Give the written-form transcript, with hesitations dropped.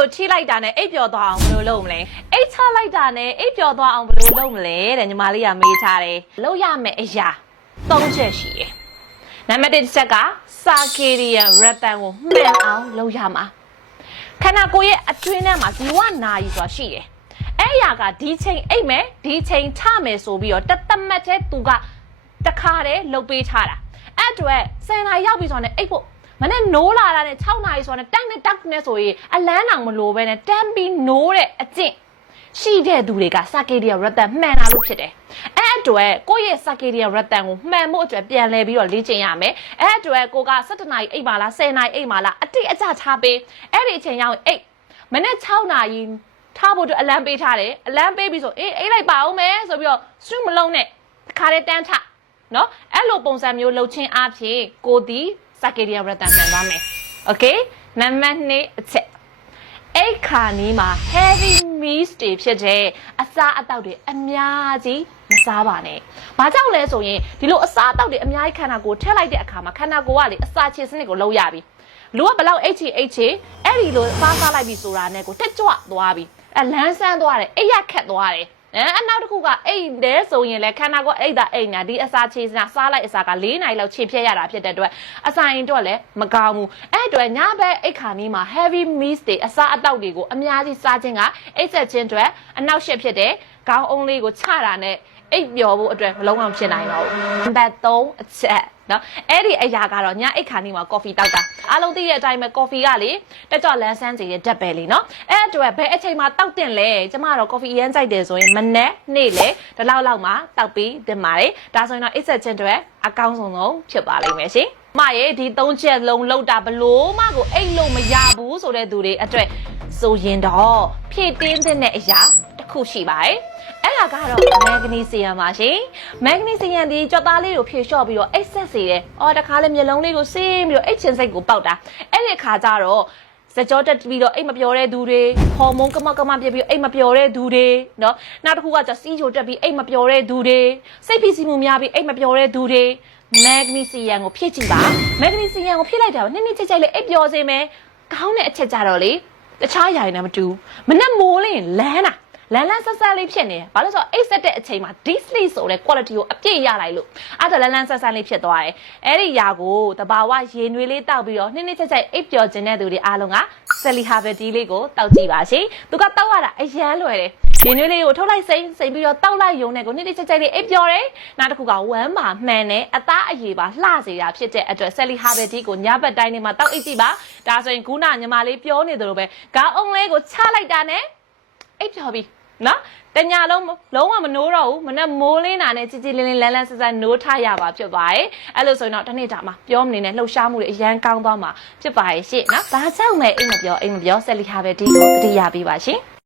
ကိုထိလိုက်တာနဲ့အိပ်ပျော်သွားအောင်ဘယ်လိုလုပ်မလဲအိတ်ချလိုက်တာနဲ့အိပ်ပျော်သွားအောင်ဘယ်လိုလုပ်မလဲတဲ့ညီမလေးကမေးထားတယ်လုပ်ရမယ့်အရာ၃ချက်ရှိတယ်နံပါတ်1ချက်ကစာကေရီယန်ရက်တန်ကိုမှန်အောင်လုပ်ရမှာခန္ဓာကိုယ်ရဲ့အတွင်းထဲမှာဇီဝနာရီဆိုတာရှိတယ်အဲ့အရာကဒီချိန်အိပ်မယ်ဒီချိန်ထမယ်ဆိုပြီးတော့တသက်တဲ့သူကတခါတည်းလှုပ်ပေးထားတာအဲ့အတွက်10နာရီရောက်ပြီဆိုတော့အိပ်ဖို့မနဲ့နိုးလာတာနဲ့6နာရီဆိုတော့တက်နဲ့တက်နဲ့ဆိုရင်အလန်းတောင်မလိုပဲနဲ့တန်းပြီးနိုးတဲ့အကျင့်ရှိတဲ့သူတွေကစာကေရီယန်ရက်တန်မှန်တာလို့ဖြစ်တယ်အဲ့အတွက်ကိုယ့်ရဲ့စာကေရီယန်ရက်တန်ကိုမှန်ဖို့အတွက်ပြန်လဲပြီးတော့လေ့ကျင့်ရမယ်အဲ့အတွက်ကိုက17နာရီအိပ်ပါလား10နာရီအိပ်ပါလားအတိအကျထားပေးအဲ့ဒီအချိန်ရောက်အိပ်မနဲ့6နာရီထားဖို့အတွက်အလန်းပေးထားတယ်အလန်းပေးပြီးဆိုအေးအိပ်လိုက်ပါအောင်မယ်ဆိုပြီးတော့စွန့်မလုံးနဲ့တစ်ခါတည်းတန်းထနော်အဲ့လိုပုံစံမျိုးလှုပ်ချင်းအားဖြင့်ကိုဒီစာကေရီယန်ရက်တန်မှန်သွားမယ်โอเคနံပါတ်2အချက်အိတ်ခါနီးမှာ heavy meals တွေဖြစ်တဲ့အစားအသောက်တွေအများကြီးမစားပါနဲ့။ဘာကြောင့်လဲဆိုရင်ဒီလိုအစားအသောက်တွေအများကြီးခန္ဓာကိုယ်ထည့်လိုက်တဲ့အခါမှာခန္ဓာကိုယ်ကလေအစာချေစနစ်ကိုလုံးရပြီ။လူကဘလောက်အိတ်ချအဲ့ဒီလိုစားလိုက်ပြီဆိုတာနဲ့ကိုတက်ကြွသွားပြီ။လန်းဆန်းသွားတယ်အိတ်ရခက်သွားတယ်။အနောက်တစ်ခုကအိတ်တဲဆိုရင်လေခန္ဓာကိုယ်အိတ်တာအိတ်ညာဒီအစာချေစနစားလိုက်အစာက4နာရီလောက်ခြေဖြတ်ရတာဖြစ်တဲ့အတွက်အစာရင်တော့လည်းမကောင်းဘူးအဲ့အတွက်ညဘက်အိတ်ခါနီးမှာ heavy meals တွေအစာအသောက်တွေကိုအများကြီးစားခြင်းကအိတ်ဆက်ခြင်းအတွက်အနောက်ရှက်ဖြစ်တဲ့ခေါင်းအုံးလေးကိုချတာနဲ့အိတ်ပျော်ဖို့အတွက်မလုံးဝဖြစ်နိုင်တော့ဘူးနံပါတ်3အချက်နော်အဲ့ဒီအရာကတော့ညအိတ်ခါနီးမှာ coffee တောက်တာအားလုံးသိတဲ့အတိုင်းပဲ coffee ကလေတက်ကြော့လန်းဆန်းစေတဲ့ဓာတ်ပဲလေနော်အဲ့အတွက်ဘယ်အချိန်မှာတောက်တင်လဲကျမကတော့ coffee ရမ်းကြိုက်တယ်ဆိုရင်မနေ့နေ့လေဒီလောက်မှတောက်ပြီးတင်ပါတယ်ဒါဆိုရင်တော့အိတ်ဆက်ခြင်းအတွက်အကောင်းဆုံးဖြစ်ပါလိမ့်မယ်ရှင်မရဲ့ဒီ3ချက်လုံးလောက်တာဘလို့မှကိုအိတ်လို့မရဘူးဆိုတဲ့သူတွေအတွက်ဆိုရင်တော့ဖြည့်တင်းတဲ့အရာတစ်ခုရှိပါတယ်အဲ့ဒါကတော့မက်ဂနီဆီယမ်ပါရှင်မက်ဂနီဆီယမ်ဒီကြွက်သားလေးကိုဖြည့်လျှော့ပြီးတော့အိတ်ဆက်စေတယ်အော်တခါလေမျက်လုံးလေးကိုဆေးပြီးတော့အိတ်ချင်စိတ်ကိုပေါက်တာအဲ့ဒီအခါကျတော့စကြောတက်ပြီးတော့အိတ်မပျော်တဲ့သူတွေဟော်မုန်းကမပြပြီးအိတ်မပျော်တဲ့သူတွေနော်နောက်တစ်ခုကကျစီးချိုတက်ပြီးအိတ်မပျော်တဲ့သူတွေစိတ်ဖိစီးမှုများပြီးအိတ်မပျော်တဲ့သူတွေမက်ဂနီဆီယမ်ကိုဖြည့်ကြည့်ပါမက်ဂနီဆီယမ်ကိုဖြည့်လိုက်တာနည်းနည်းချိတ်ချိတ်လေးအိတ်ပျော်စေမယ်ကောင်းတဲ့အချက်ကြတော့လေတခြားຢာရင်လည်းမတူမနဲ့မိုးလင်းလန်းတာလန်းဆက်ဆက်လေးဖြစ်နေတယ်ဘာလို့ဆိုတော့အိတ်ဆက်တဲ့အချိန်မှာ deep sleep ဆိုတဲ့ quality ကိုအပြည့်ရလိုက်လို့အဲ့ဒါလန်းဆက်ဆက်လေးဖြစ်သွားတယ်အဲ့ဒီຢာကိုတဘာဝရေနွေးလေးတောက်ပြီးတော့နှင်းနှင်းချက်ချက်အိတ်ပျော်ခြင်းတဲ့သူတွေအားလုံးက Sally Harvey tea လေးကိုတောက်ကြည့်ပါရှင်သူကတောက်ရတာအရန်လွယ်တယ်ရေနွေးလေးကိုထုတ်လိုက်စိမ့်ပြီးတော့တောက်လိုက်ယုံနဲ့ကိုနှင်းနှင်းချက်ချက်လေးအိတ်ပျော်တယ်နောက်တစ်ခုကဝမ်းပါမှန်တယ်အသားအရည်ပါလှစေတာဖြစ်တဲ့အတွက် Sally Harvey tea ကိုညဘက်တိုင်းနေမှာတောက်အိတ်ကြည့်ပါဒါဆိုရင်ခုနညီမလေးပြောနေသလိုပဲခေါင်းအုံးလေးကိုချလိုက်တာနဲ့အိတ်ပျော်ပြီနော်တညာလုံးဝမနိုးတော့ဘူးမနဲ့မိုးလင်းတာနဲ့ကြီးကြီးလင်းလင်းလန်းလန်းဆဆနိုးထရပါဖြစ်ပါတယ်အဲ့လိုဆိုရင်တော့တစ်နေ့တာမှာပြောမနေနဲ့လှုပ်ရှားမှုတွေအရန်ကောင်းသွားမှာဖြစ်ပါရဲ့ရှင့်နော်ဒါကြောင့်မဲ့အိမ်မပြောSally Harvey tea ကိုတတိယပေးပါရှင်